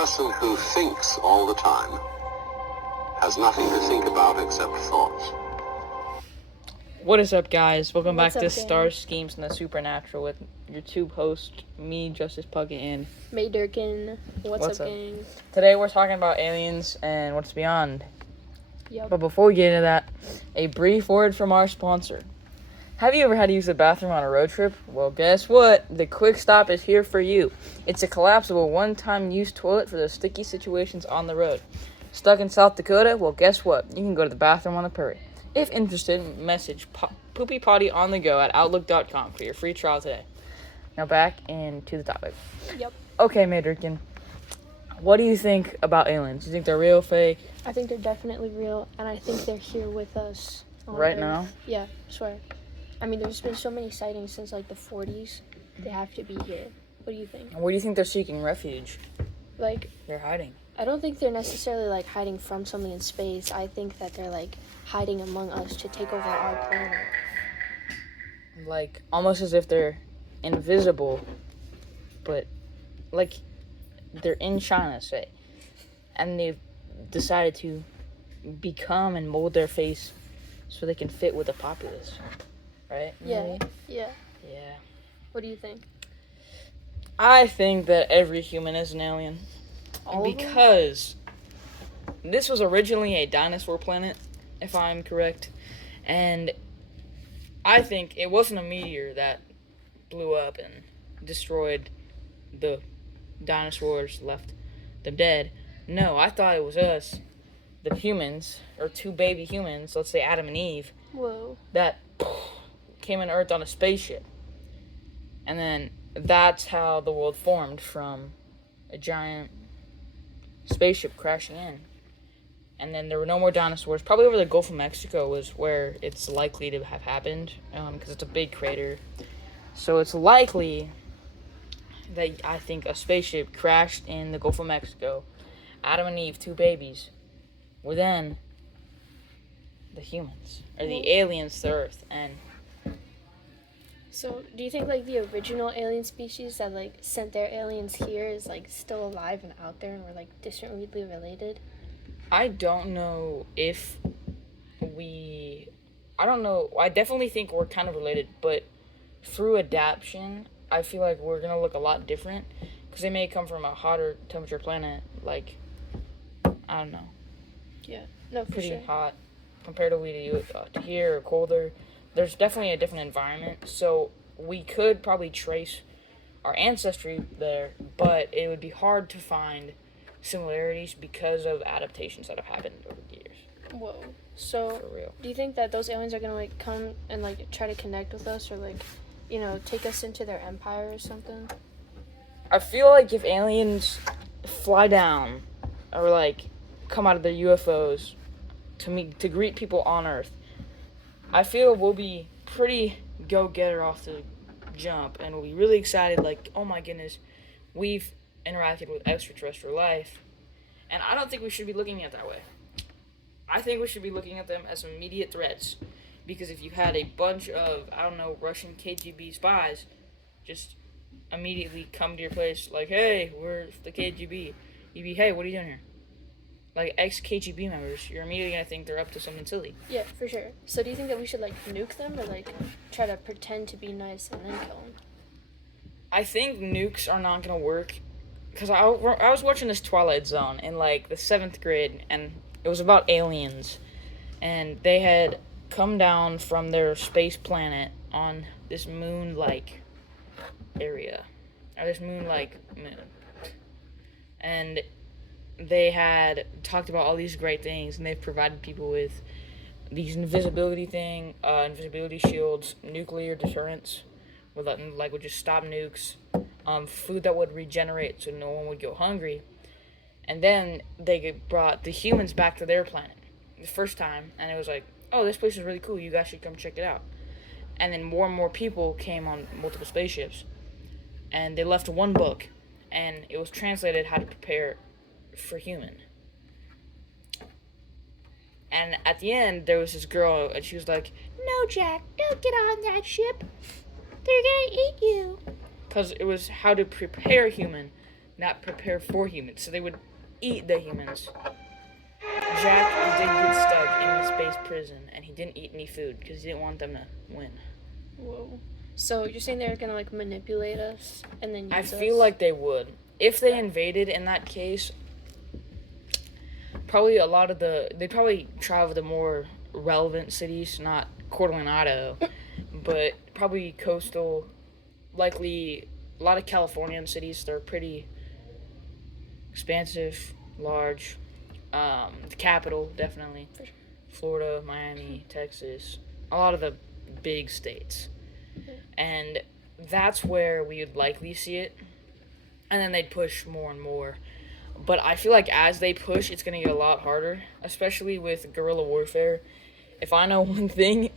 person who thinks all the time has nothing to think about except thoughts. What is up, guys? Welcome What's back to up, gang? Star Schemes and the Supernatural with your tube host, me, Justice Puckett, and May Durkin. What's up, gang? today we're talking about aliens and what's beyond. Yep. But before we get into that, a brief word from our sponsor. Have you ever had to use the bathroom on a road trip? Well, guess what? The Quick Stop is here for you. It's a collapsible one-time use toilet for those sticky situations on the road. Stuck in South Dakota? Well, guess what? You can go to the bathroom on the prairie. If interested, message Poopy Potty on the go at outlook.com for your free trial today. Now back into the topic. Yep. Okay, Madrikin, what do you think about aliens? Do you think they're real, fake? I think they're definitely real, and I think they're here with us. Right Earth. now? Yeah, swear. I mean, there's been so many sightings since, like, the 40s. They have to be here. What do you think? Where do you think they're seeking refuge? Like, They're hiding. I don't think they're necessarily, like, hiding from something in space. I think that they're, like, hiding among us to take over our planet. Like, almost as if they're invisible, but, like, they're in China, say, and they've decided to become and mold their face so they can fit with the populace, right? Yeah, Maybe? yeah. Yeah. What do you think? I think that every human is an alien. All of them? Because this was originally a dinosaur planet, if I'm correct, and I think it wasn't a meteor that blew up and destroyed the dinosaurs, left them dead. No, I thought it was us, the humans, or two baby humans, let's say Adam and Eve, Whoa. that came on Earth on a spaceship. And then that's how the world formed, from a giant spaceship crashing in. And then there were no more dinosaurs. Probably over the Gulf of Mexico was where it's likely to have happened, because it's a big crater. So it's likely that I think a spaceship crashed in the Gulf of Mexico. Adam and Eve, two babies, were then the humans, or the aliens to Earth. And So, do you think, like, the original alien species that, like, sent their aliens here is, like, still alive and out there and we're, like, distantly related? I don't know if I don't know. I definitely think we're kind of related, but through adaptation, I feel like we're going to look a lot different, because they may come from a hotter temperature planet, like, I don't know, Yeah. No, for pretty sure. hot comparatively to here, or colder. There's definitely a different environment, so we could probably trace our ancestry there, but it would be hard to find similarities because of adaptations that have happened over the years. Whoa. So, For real. do you think that those aliens are gonna, like, come and, like, try to connect with us, or, like, you know, take us into their empire or something? I feel like if aliens fly down, or like come out of their UFOs to greet people on Earth, I feel we'll be pretty go-getter off the jump, and we'll be really excited, like, oh my goodness, we've interacted with extraterrestrial life. And I don't think we should be looking at it that way. I think we should be looking at them as immediate threats, because if you had a bunch of, I don't know, Russian KGB spies just immediately come to your place like, hey, we're the KGB, you'd be, hey, what are you doing here? Like, ex-KGB members, you're immediately going to think they're up to something silly. Yeah, for sure. So, do you think that we should, like, nuke them, or, like, try to pretend to be nice and then kill them? I think nukes are not going to work, because I was watching this Twilight Zone in, like, the 7th grade, and it was about aliens, and they had come down from their space planet on this moon-like area, or this moon-like moon, and they had talked about all these great things, and they've provided people with these invisibility shields, nuclear deterrents, would just stop nukes, food that would regenerate so no one would go hungry. And then they brought the humans back to their planet the first time, and it was like, oh, this place is really cool, you guys should come check it out. And then more and more people came on multiple spaceships, and they left one book, and it was translated how to prepare for human. And at the end, there was this girl, and she was like, no, Jack, don't get on that ship. They're gonna eat you. Because it was how to prepare human not prepare for humans, so they would eat the humans. Jack did get stuck in the space prison, and he didn't eat any food because he didn't want them to win. Whoa. So you're saying they're gonna like manipulate us and then use I us? feel like they would. If they invaded in that case, probably they'd probably travel to more relevant cities, not Coronado, but probably coastal, likely a lot of Californian cities. They're pretty expansive, large. The capital, definitely. For sure. Florida, Miami, Texas, a lot of the big states. And that's where we would likely see it. And then they'd push more and more. But I feel like as they push, it's going to get a lot harder, especially with guerrilla warfare. If I know one thing,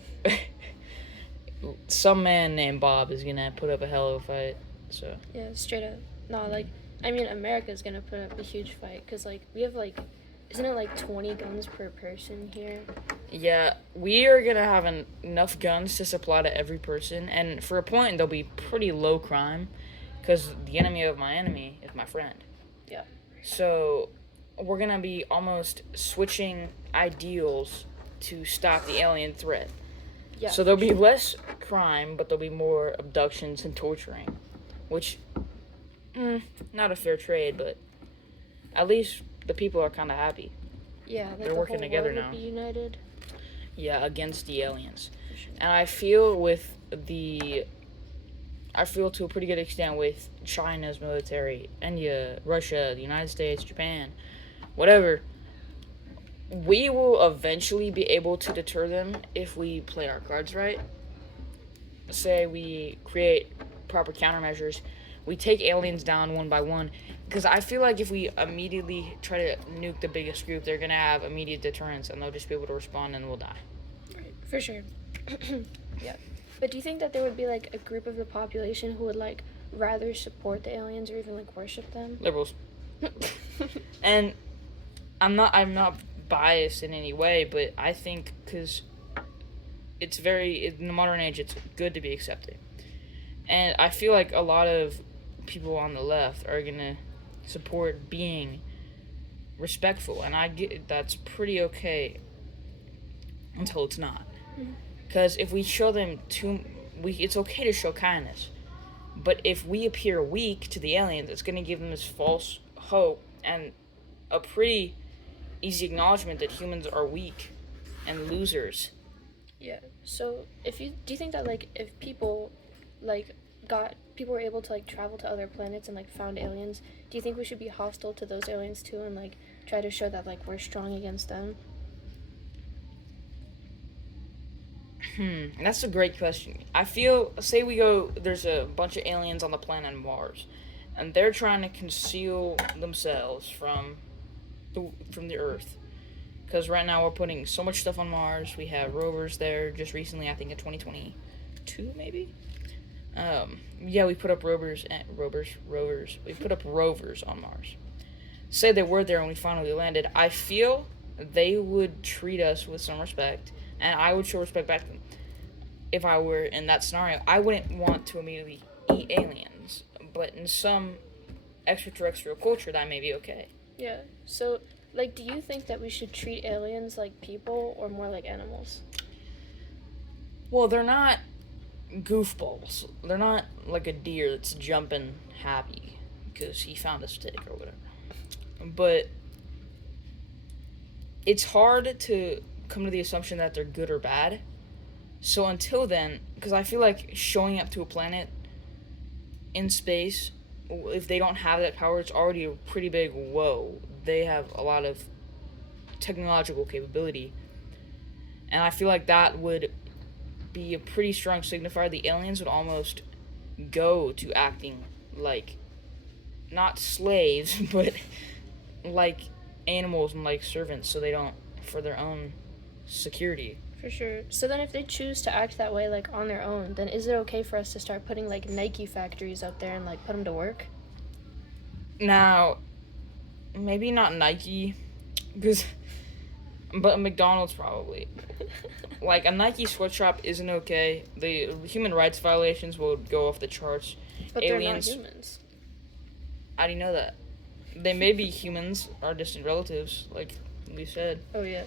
some man named Bob is going to put up a hell of a fight. So Yeah, straight up. No, like, I mean, America's gonna put up a huge fight because, like, we have, like, isn't it like 20 guns per person here? yeah, we are going to have enough guns to supply to every person. And for a point, they'll be pretty low crime because the enemy of my enemy is my friend. Yeah. So we're going to be almost switching ideals to stop the alien threat. Yeah. So there'll be less crime, but there'll be more abductions and torturing, which, not a fair trade, but at least the people are kind of happy. Yeah, like they're the working whole together world now. would be united. Yeah, against the aliens. sure. And I feel to a pretty good extent with China's military, India, Russia, the United States, Japan, whatever, we will eventually be able to deter them if we play our cards right. Say we create proper countermeasures, we take aliens down one by one, because I feel like if we immediately try to nuke the biggest group, they're going to have immediate deterrence and they'll just be able to respond and we'll die. Right. For sure. Yeah. But do you think that there would be like a group of the population who would like rather support the aliens or even like worship them? Liberals. And I'm not biased in any way, but I think because in the modern age, it's good to be accepted. And I feel like a lot of people on the left are going to support being respectful, and I get that's pretty okay until it's not. Because if we show them it's okay to show kindness, but if we appear weak to the aliens, it's going to give them this false hope and a pretty easy acknowledgement that humans are weak and losers. Yeah. So do you think that like if people were able to like travel to other planets and like found aliens, do you think we should be hostile to those aliens too and like try to show that like we're strong against them? That's a great question. I feel, say there's a bunch of aliens on the planet Mars, and they're trying to conceal themselves from the Earth. Because right now we're putting so much stuff on Mars. We have rovers there just recently, I think in 2022 maybe? Yeah, we put up rovers. We put up rovers on Mars. Say they were there when we finally landed. I feel they would treat us with some respect, and I would show respect back to them. If I were in that scenario, I wouldn't want to immediately eat aliens, but in some extraterrestrial culture, that may be okay. Yeah. So like, do you think that we should treat aliens like people or more like animals? Well, they're not goofballs. They're not like a deer that's jumping happy because he found a stick or whatever. But it's hard to come to the assumption that they're good or bad. So until then, because I feel like showing up to a planet in space, if they don't have that power, it's already a pretty big whoa. They have a lot of technological capability. And I feel like that would be a pretty strong signifier. The aliens would almost go to acting like, not slaves, but like animals and like servants, so they don't, for their own security. For sure. So then if they choose to act that way, like, on their own, then is it okay for us to start putting, like, Nike factories up there and, like, put them to work? Now, maybe not Nike, but McDonald's probably. Like, a Nike sweatshop isn't okay. The human rights violations will go off the charts. But Aliens, they're not humans. How do you know that? They may be humans, our distant relatives, like we said. Oh yeah.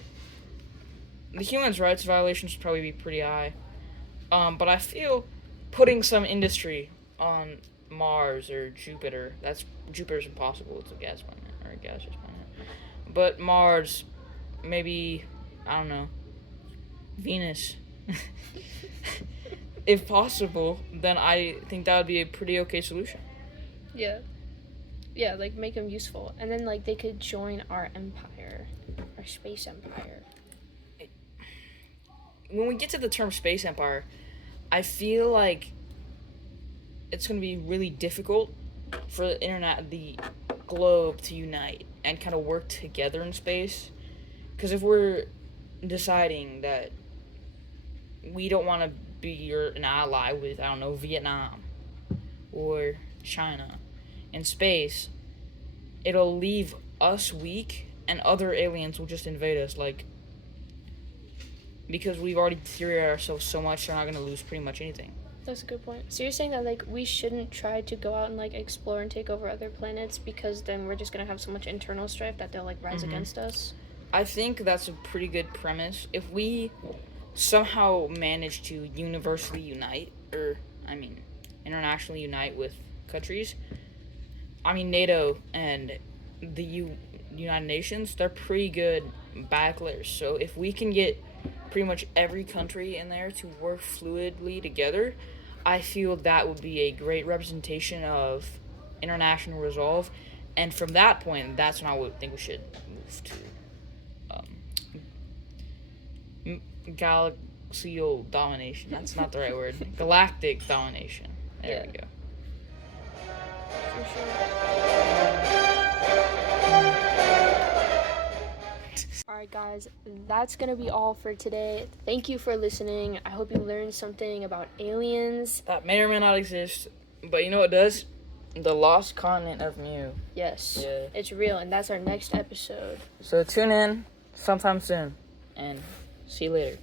The humans' rights violations should probably be pretty high. But I feel putting some industry on Mars or Jupiter, Jupiter's impossible, it's a gas planet, or a gaseous planet. But Mars, maybe, I don't know, Venus. If possible, then I think that would be a pretty okay solution. Yeah. Yeah, like make them useful, and then like they could join our empire, our space empire. When we get to the term space empire, I feel like it's going to be really difficult for the globe to unite and kind of work together in space. Because if we're deciding that we don't want to be an ally with, I don't know, Vietnam or China in space, it'll leave us weak and other aliens will just invade us, like, because we've already deteriorated ourselves so much, they're not going to lose pretty much anything. That's a good point. So you're saying that like we shouldn't try to go out and like explore and take over other planets because then we're just gonna have so much internal strife that they'll like rise against us? I think that's a pretty good premise. If we somehow manage to universally unite, internationally unite with countries, NATO and the United Nations, they're pretty good battlers. So if we can get pretty much every country in there to work fluidly together, I feel that would be a great representation of international resolve. And from that point, that's when I would think we should move to galaxial domination. That's not the right word. Galactic domination. There we go. For sure. Alright guys, that's gonna be all for today. Thank you for listening. I hope you learned something about aliens. That may or may not exist, but you know what does? The lost continent of Mu. Yes, Yeah. it's real, and that's our next episode. So tune in sometime soon, and see you later.